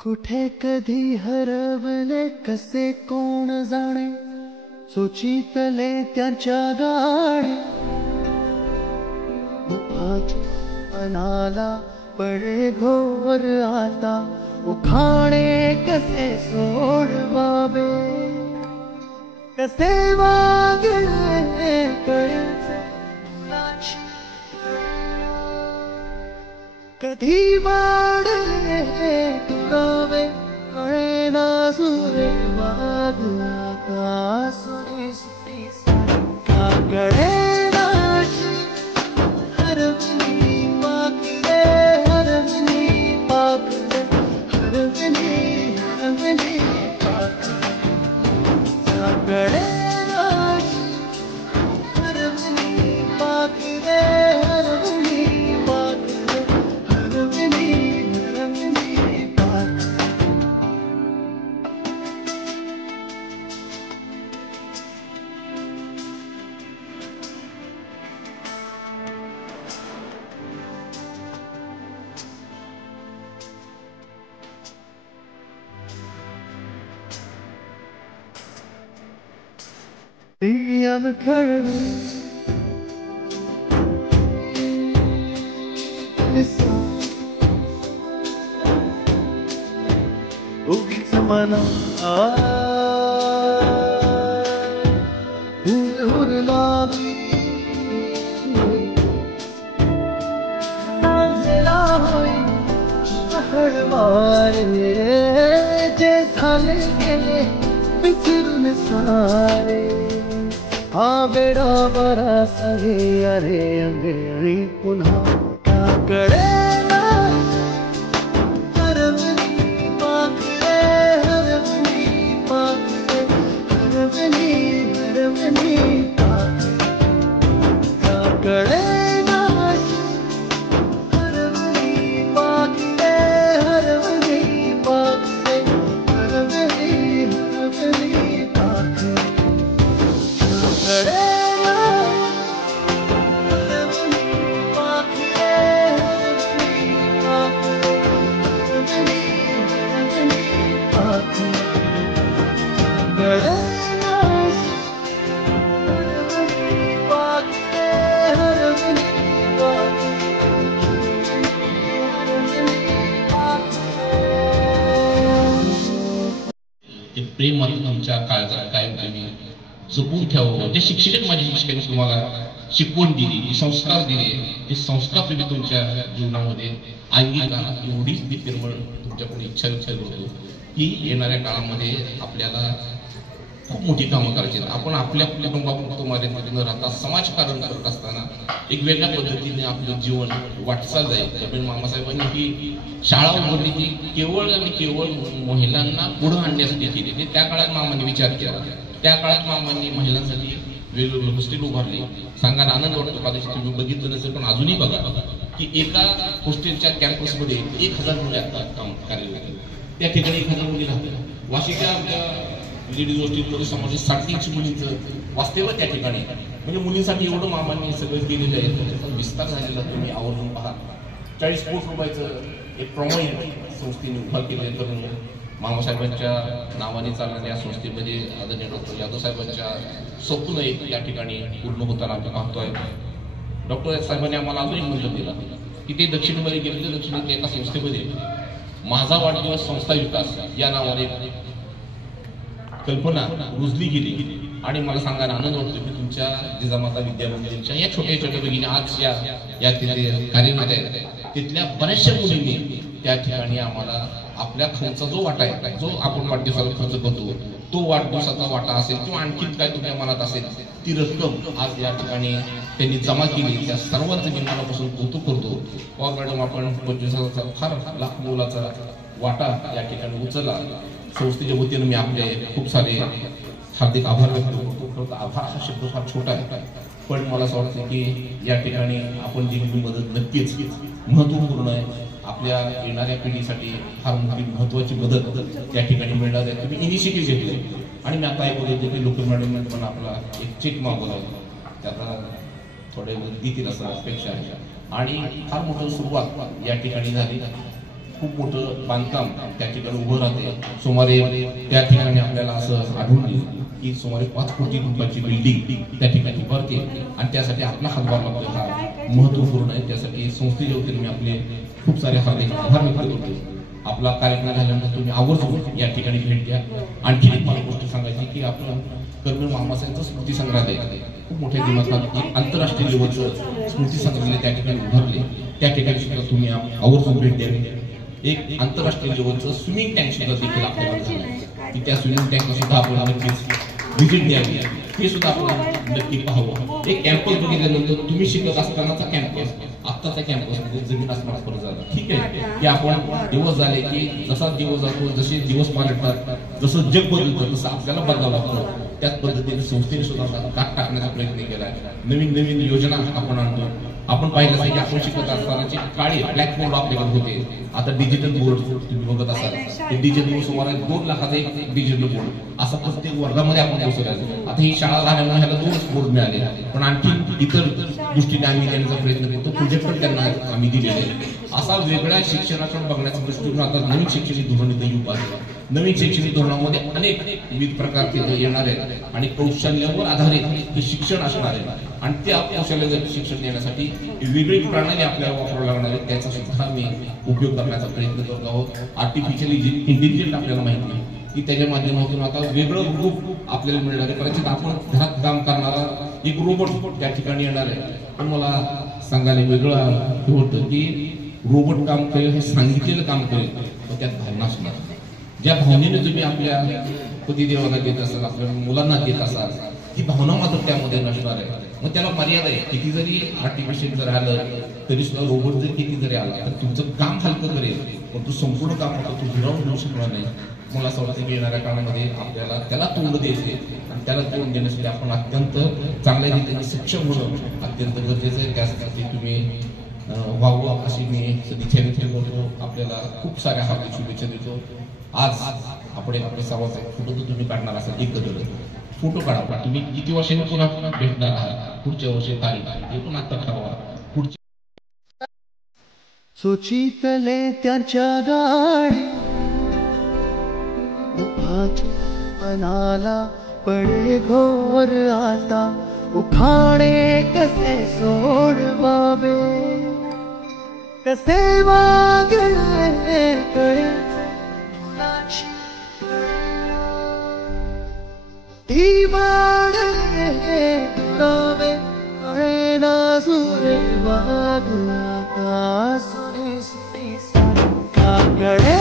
कुठे कधी हरवले कसे कोण जाणे, सुचितले त्यांच्या गाणे. मनाला पडे घोर आता, उखाणे कसे सोडवावे, कसे वागले कळचे नाची. कधी वाढले दुरावे कळेना सुरे वाद, आता सुरे सुटी का कळेना हरवली पाखरे, हरवली पाखरे, हरवली हरवली पाखरे. का कळेना हरवली पाखरे, हरवली पाखरे, हरवली हरवली पाखरे. I'm a curve. उगीच मना उरला मारे जे झाले गेले विसरून सारे. हा बेडा बरा सहे अरे अंगेळी पुन्हा का कळेना हरवली पाखरे, हरवली पाखरे, हरवली हरवली पाखरे. का कळेना हरवली पाखरे, हरवली पाखरे, हरवली हरवली पाखरे. ते प्रेम तुमच्या काळजात कायम तुम्ही जपून ठेवावं. जे शिक्षक माझ्या शिक्षकांनी तुम्हाला शिकवण दिली, संस्कार दिले, ते संस्कार तुम्ही तुमच्या जीवनामध्ये अंगीकारा. एवढीच मी निर्मळ तुमच्याकडे इच्छा करतो की येणाऱ्या काळामध्ये आपल्याला खूप मोठी कामं करायची. आपण आपल्या कुटुंबामध्ये न राहता समाजकारण करत असताना एक वेगळ्या पद्धतीने आपलं जीवन वाटचाल जाईल. कपिल मामासाहेबांनी ही शाळा उघडली की केवळ आणि केवळ महिलांना पुढं आणण्यासाठी केली. त्या काळात मामांनी विचार केला. त्या काळात मामांनी महिलांसाठी वेगवेगळे हॉस्टेल उभारली. सांगायला आनंद वाटतो, कदाचित तुम्ही बघितलं नसेल पण अजूनही बघा की एका हॉस्टेलच्या कॅम्पसमध्ये 1000 मुली आता काम कार्यरत. त्या ठिकाणी 1000 मुली राहतात. वाशीच्या लेडीज हॉस्टेलमध्ये समाजात 350 मुलींचं वास्तव्य त्या ठिकाणी. म्हणजे मुलींसाठी एवढं मामांनी सगळं केलेलं आहे. त्याचा विस्तार झालेला तुम्ही आवर्जून पहा. 40 कोटी रुपयाचं एक प्रमाण संस्थेने उभा केले. तर मामासाहेबांच्या नावाने चालणाऱ्या या संस्थेमध्ये आदरणीय डॉक्टर यादव साहेबांच्या स्वप्न एक या ठिकाणी पूर्ण होताना आम्ही पाहतोय. डॉक्टर साहेबांनी आम्हाला अजून एक मंत्र दिला की ते दक्षिणेमध्ये गेले. तर दक्षिणेतल्या एका संस्थेमध्ये माझा वाढदिवस संस्था विकास या नावाने कल्पना रुजली गेली. आणि मला सांगायला आनंद वाटतो की तुमच्या जिजामाता विद्या मंदिरच्या या छोट्या छोट्या भगिनी आज या तिथे कार्यरत आहेत. तिथल्या बऱ्याचशा मुलींनी त्या ठिकाणी आम्हाला आपल्या खर्चा जो वाटा आहे, जो आपण वाढदिवसाला खर्च करतो, तो वाढदिवसाचा वाटा असेल किंवा आणखी काय तुमच्या मनात असेल ती रक्कम आज या ठिकाणी त्यांनी जमा केली. त्या सर्वांचं मी मनापासून कौतुक करतो. पवार मॅडम, आपण 25,000चा फार लाख मोलाचा वाटा या ठिकाणी उचलला. संस्थेच्या वतीनं मी आपले खूप सारे हार्दिक आभार व्यक्त करतो. खरं तर आभार हा शब्द फार छोटा आहे, पण मला असं वाटतं की या ठिकाणी आपण दिलेली मदत नक्कीच महत्त्वपूर्ण आहे. आपल्या येणाऱ्या पिढीसाठी फार मोठी महत्त्वाची मदत त्या ठिकाणी मिळणार आहे. तुम्ही इनिशिएटिव्ह घेतली आणि मी आता ऐकलं की लोकल मॅडम पण आपला एक चेक मागवला, त्याला थोडे देतील असं अपेक्षा आहे. आणि फार मोठी सुरुवात या ठिकाणी झाली. खूप मोठं बांधकाम त्या ठिकाणी उभं राहते. सुमारे त्या ठिकाणी आपल्याला असं आढळून येईल की सुमारे 5 कोटी रुपयाची बिल्डिंग त्या ठिकाणी उभारते आणि त्यासाठी आपला हातभार लागतो हा महत्वपूर्ण आहे. त्यासाठी संस्थेच्या वतीने मी आपले खूप सारे हार्दिक आभार व्यक्त करतो. आपला कार्यक्रम झाल्यानंतर तुम्ही आवर्जून या ठिकाणी भेट द्या. आणखी एक मला गोष्ट सांगायची की आपण कर्मवीर मामासाहेबांचं स्मृती संग्रहालय खूप मोठ्या दिमाखात एक आंतरराष्ट्रीय लेवलचं स्मृती संग्रहालय त्या ठिकाणी उभारले. त्या ठिकाणी सुद्धा तुम्ही आवर्जून भेट द्यावी. एक आंतरराष्ट्रीय लेवलचं स्विमिंग टँक सुद्धा देखील आपल्याला झालं की त्या स्विमिंग टँकला सुद्धा आपण नक्कीच व्हिजिट द्यावी. हे सुद्धा आपण नक्की पाहावं. एक कॅम्पस बघितल्यानंतर तुम्ही शिकत असतानाचा कॅम्पस आत्ताचा कॅम्पस म्हणजे जमीन आसमान फरक झाला. ठीक आहे की आपण दिवस झाले की जसा दिवस जातो जसे दिवस पालटतात जसं जग बदलतं तसं आपल्याला बदलावं लागतं. त्याच पद्धतीने संस्थेने सुद्धा काट टाकण्याचा प्रयत्न केला. नवीन नवीन योजना आपण आणतो. आपण पाहिलं की आपण शिकत असतानाचे काळे ब्लॅक बोर्ड आपल्याकडे होते. आता डिजिटल बोर्ड तुम्ही बघत असाल. ते डिजिटल बोर्ड सुमारे 2 लाखाचा एक डिजिटल बोर्ड असा प्रत्येक वर्गामध्ये आपण बसवला. आता ही शाळा झाल्यामुळे ह्याला 2 बोर्ड मिळाले पण आणखी इतर दृष्टीने आम्ही देण्याचा प्रयत्न करतो. प्रोजेक्टर त्यांना आम्ही दिलेले आहे. असा वेगळ्या शिक्षणाकडे बघण्याचा दृष्टिकोन आता नवीन शैक्षणिक धोरण इथे येऊ पाहिजे. नवीन शैक्षणिक धोरणामध्ये अनेक विविध प्रकारचे येणार आहेत आणि कौशल्यावर आधारित हे शिक्षण असणार आहे आणि त्या कौशल्याचं शिक्षण देण्यासाठी वेगळी प्रणाली आपल्याला वापरावी लागणार आहे. त्याचा सुद्धा आम्ही उपयोग करण्याचा प्रयत्न करत आहोत. आर्टिफिशियल इंटेलिजन्स आपल्याला माहिती आहे की त्याच्या माध्यमातून आता वेगळं ग्रुप आपल्याला मिळणार आहे. कदाचित आपण घरात काम करणारा एक रोबोट त्या ठिकाणी येणार आहे. पण मला सांगायला वेगळं होतं की रोबोट काम करेल हे सांगितलेलं काम करेल पण त्यात भावना असणार. ज्या भावनेने तुम्ही आपल्या पतिदेवाला देत असाल आपल्या मुलांना देत असाल ती भावना मात्र त्यामध्ये नसणार आहे. मग त्याला मर्यादा आहे. किती जरी आर्टिफिशियल जर आलं तरी सुद्धा रोबोट जर किती जरी आला तर तुमचं काम हलकं करेल पण तू संपूर्ण काम होतं तू दुरावून घेऊ शकणार नाही. मला असं वाटतं की येणाऱ्या काळामध्ये आपल्याला त्याला तोंड द्यायचे आणि त्याला तोंड देण्यासाठी आपण अत्यंत चांगल्या रीतीने सक्षम होणं अत्यंत गरजेचं आहे. त्यासाठी तुम्ही व्हावं अशी मी सदिच्छा व्यक्त करतो. आपल्याला खूप साऱ्या हार्दिक शुभेच्छा देतो. आज आपण आपले सर्वांचा फोटो तर तुम्ही काढणार असाल एकत्र फोटो काढा. तुम्ही किती वर्षांनी पुन्हा भेटणार आहात पुढच्या वर्षी तारीख हे पण आता ठरवा. पुढच्या सोचितले त्याच्या गाडी मनाला पडे घोर आता उखाणे कसे सोड बाबे कसे वागले कळे ती वाढले रवे कळे ना सुरे वागला का सुरे सुरे काकडे